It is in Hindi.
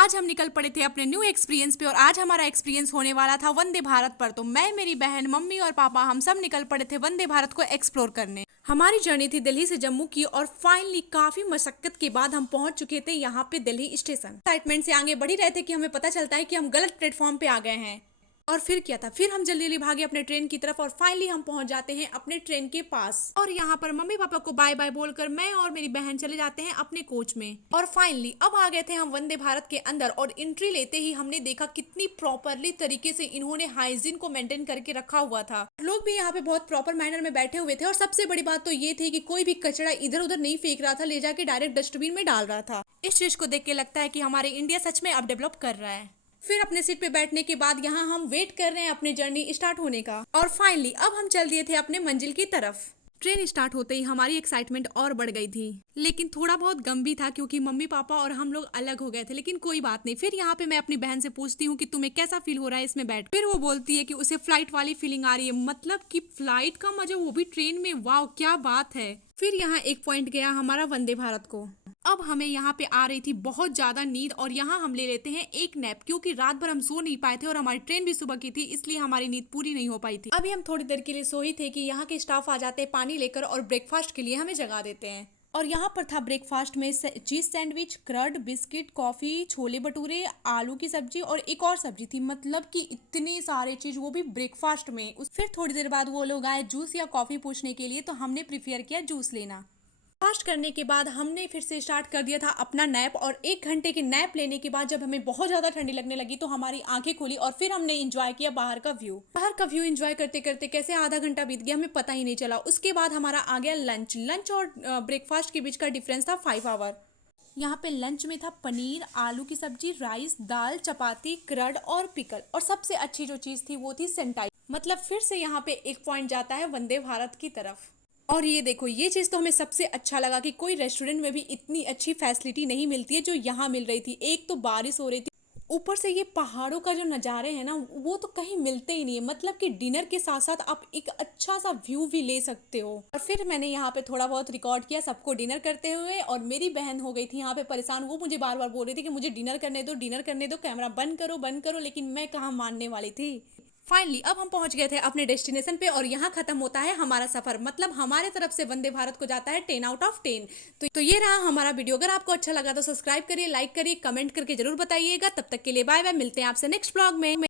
आज हम निकल पड़े थे अपने न्यू एक्सपीरियंस पे और आज हमारा एक्सपीरियंस होने वाला था वंदे भारत पर। तो मैं, मेरी बहन, मम्मी और पापा हम सब निकल पड़े थे वंदे भारत को एक्सप्लोर करने। हमारी जर्नी थी दिल्ली से जम्मू की और फाइनली काफी मशक्कत के बाद हम पहुंच चुके थे यहाँ पे दिल्ली स्टेशन। एक्साइटमेंट से आगे बढ़ी रहे थे कि हमें पता चलता है कि हम गलत प्लेटफॉर्म पे आ गए हैं। और फिर क्या था, फिर हम जल्दी जल्दी भागे अपने ट्रेन की तरफ और फाइनली हम पहुंच जाते हैं अपने ट्रेन के पास। और यहाँ पर मम्मी पापा को बाय बाय बोलकर मैं और मेरी बहन चले जाते हैं अपने कोच में। और फाइनली अब आ गए थे हम वंदे भारत के अंदर और एंट्री लेते ही हमने देखा कितनी प्रॉपरली तरीके से इन्होंने हाइजीन को मेंटेन करके रखा हुआ था। लोग भी यहाँ पे बहुत प्रॉपर मैनर में बैठे हुए थे और सबसे बड़ी बात तो ये थी कि कोई भी कचरा इधर उधर नहीं फेंक रहा था, ले जाके डायरेक्ट डस्टबिन में डाल रहा था। इस चीज को देख के लगता है कि हमारे इंडिया सच में अब डेवलप कर रहा है। फिर अपने सीट पे बैठने के बाद यहाँ हम वेट कर रहे हैं अपनी जर्नी स्टार्ट होने का। और फाइनली अब हम चल दिए थे अपने मंजिल की तरफ। ट्रेन स्टार्ट होते ही हमारी एक्साइटमेंट और बढ़ गई थी, लेकिन थोड़ा बहुत गम भी था क्योंकि मम्मी पापा और हम लोग अलग हो गए थे। लेकिन कोई बात नहीं। फिर यहाँ पे मैं अपनी बहन से पूछती हूँ कि तुम्हें कैसा फील हो रहा है इसमें बैठ। फिर वो बोलती है कि उसे फ्लाइट वाली फीलिंग आ रही है, मतलब कि फ्लाइट का मजा, वो भी ट्रेन में। वाह क्या बात है। फिर यहाँ एक पॉइंट गया हमारा वंदे भारत को। अब हमें यहाँ पे आ रही थी बहुत ज्यादा नींद और यहाँ हम ले लेते हैं एक नैप, क्योंकि रात भर हम सो नहीं पाए थे और हमारी ट्रेन भी सुबह की थी, इसलिए हमारी नींद पूरी नहीं हो पाई थी। अभी हम थोड़ी देर के लिए सोई थे कि यहाँ के स्टाफ आ जाते हैं पानी लेकर और ब्रेकफास्ट के लिए हमें जगा देते हैं। और यहाँ पर था ब्रेकफास्ट में cheese sandwich, curd, biscuit, coffee, chole bhature, आलू की सब्जी और एक और सब्जी थी। मतलब कि इतने सारे चीज, वो भी ब्रेकफास्ट में। फिर थोड़ी देर बाद वो लोग आए जूस या कॉफी पूछने के लिए, तो हमने प्रीफर किया जूस लेना। फास्ट करने के बाद हमने फिर से स्टार्ट कर दिया था अपना नैप। और 1 घंटे की नैप लेने के बाद जब हमें बहुत ज्यादा ठंडी लगने लगी तो हमारी आंखें खुली और फिर हमने एंजॉय किया बाहर का व्यू। बाहर का व्यू एंजॉय करते करते कैसे आधा घंटा बीत गया हमें पता ही नहीं चला। उसके बाद हमारा आ गया लंच और ब्रेकफास्ट के बीच का डिफरेंस था 5 आवर। यहाँ पे लंच में था पनीर, आलू की सब्जी, राइस, दाल, चपाती, क्रड और पिकल। और सबसे अच्छी जो चीज थी वो थी सेंटाई। मतलब फिर से यहाँ पे एक पॉइंट जाता है वंदे भारत की तरफ। और ये देखो, ये चीज़ तो हमें सबसे अच्छा लगा कि कोई रेस्टोरेंट में भी इतनी अच्छी फैसिलिटी नहीं मिलती है जो यहाँ मिल रही थी। एक तो बारिश हो रही थी, ऊपर से ये पहाड़ों का जो नज़ारे हैं ना, वो तो कहीं मिलते ही नहीं है। मतलब कि डिनर के साथ साथ आप एक अच्छा सा व्यू भी ले सकते हो। और फिर मैंने यहाँ पे थोड़ा बहुत रिकॉर्ड किया सबको डिनर करते हुए। और मेरी बहन हो गई थी यहाँ पे परेशान, वो मुझे बार बार बोल रही थी कि मुझे डिनर करने दो, डिनर करने दो, कैमरा बंद करो, लेकिन मैं कहाँ मानने वाली थी। फाइनली अब हम पहुंच गए थे अपने डेस्टिनेशन पे और यहाँ खत्म होता है हमारा सफर। मतलब हमारे तरफ से वंदे भारत को जाता है 10 आउट ऑफ 10। तो ये रहा हमारा वीडियो। अगर आपको अच्छा लगा तो सब्सक्राइब करिए, लाइक करिए, कमेंट करके जरूर बताइएगा। तब तक के लिए बाय बाय, मिलते हैं आपसे नेक्स्ट ब्लॉग में।